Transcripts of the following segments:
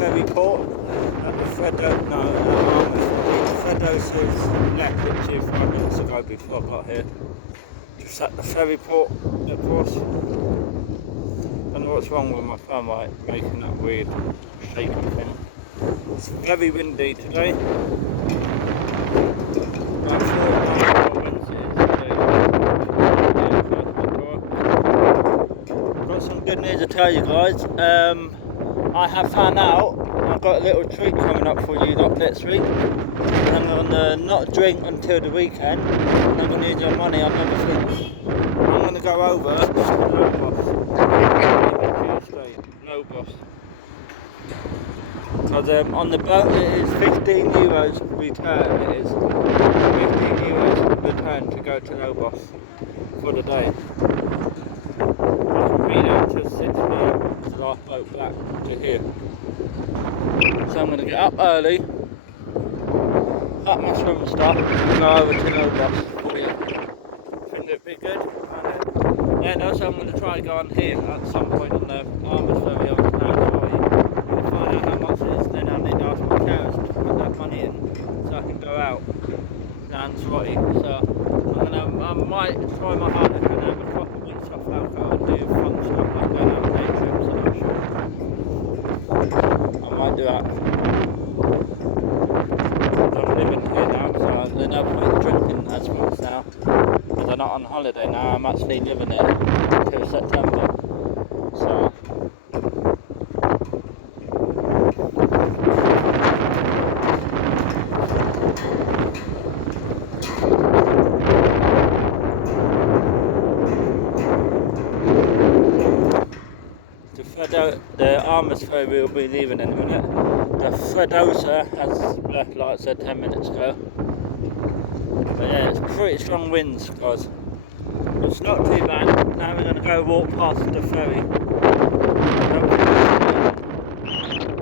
ferry port at the Fredos's left literally 5 minutes ago before I got here. Just at the ferry port, of course. Don't know what's wrong with my phone, right? Making that weird shaking thing. It's very windy today. Got some good news to tell you guys. I have found out I've got a little treat coming up for you lot next week. I'm going to not drink until the weekend, and I'm going to need your money on everything. I'm going to go over to Lobos. Because on the boat it is €15 return. It is €15 return to go to Lobos for the day. I can be there until 6 PM, the last boat back to here. So I'm going to get up early, pack my swim stuff, and go over to Lobos for you. Think it'd be good. And also I'm going to try and go on here at some point on the Armors Ferry over to Lanzarote. Find out how much it is, then I need to ask my carers to put that money in so I can go out to Lanzarote. So I might try my hardest and have a couple of weeks off alcohol and do fun stuff like going on day trips, I'm not sure. I might do that. I'm living here now, so there's no point drinking as much now. Because I'm not on holiday now, I'm actually living there until September. So the Armors Ferry will be leaving in a minute. The Fredosa has left, like I said, 10 minutes ago. But yeah, it's pretty strong winds, guys. It's not too bad. Now we're going to go walk past the ferry.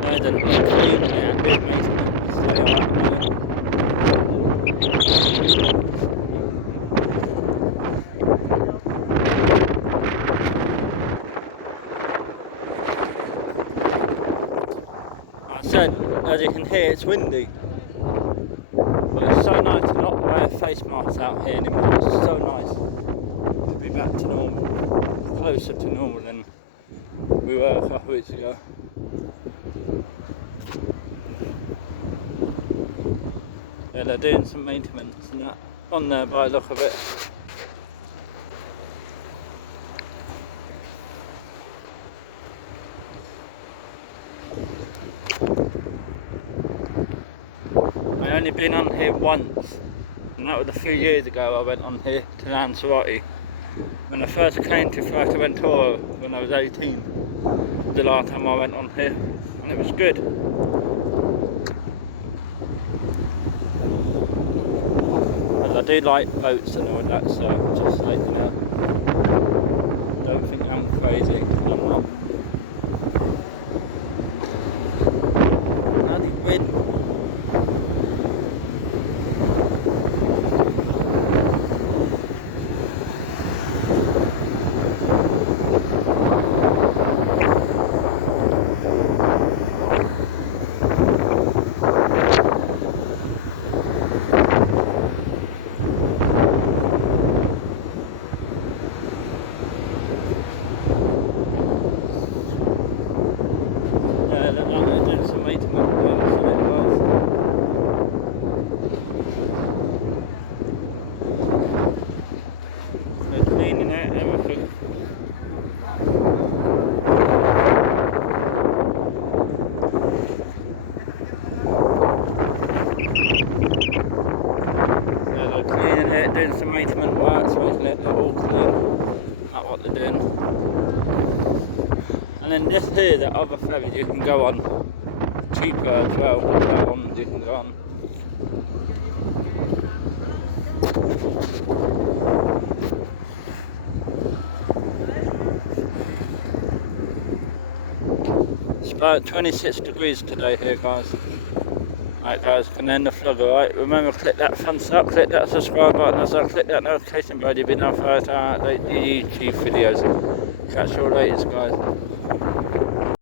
There's a clean there, big maintenance. As you can hear, it's windy, but it's so nice to not wear face masks out here anymore. It's so nice to be back to normal, closer to normal than we were a couple of weeks ago. Yeah, they're doing some maintenance and that on there by the look of it. I've only been on here once, and that was a few years ago. I went on here to Lanzarote. When I first came to Fuerteventura when I was 18, the last time I went on here, and it was good. And I do like boats and all that, so just like, you know, don't think I'm crazy, I'm not. Bloody wind. Doing some maintenance works, making it all clean. That's what they're doing. And then this here, the other ferry you can go on cheaper as well. That one you can go on. It's about 26 degrees today here, guys. Right guys, can end the vlog, alright? Remember, click that thumbs up, click that subscribe button, also click that notification bell, you'll be notified to update the YouTube videos. Catch you all later, guys.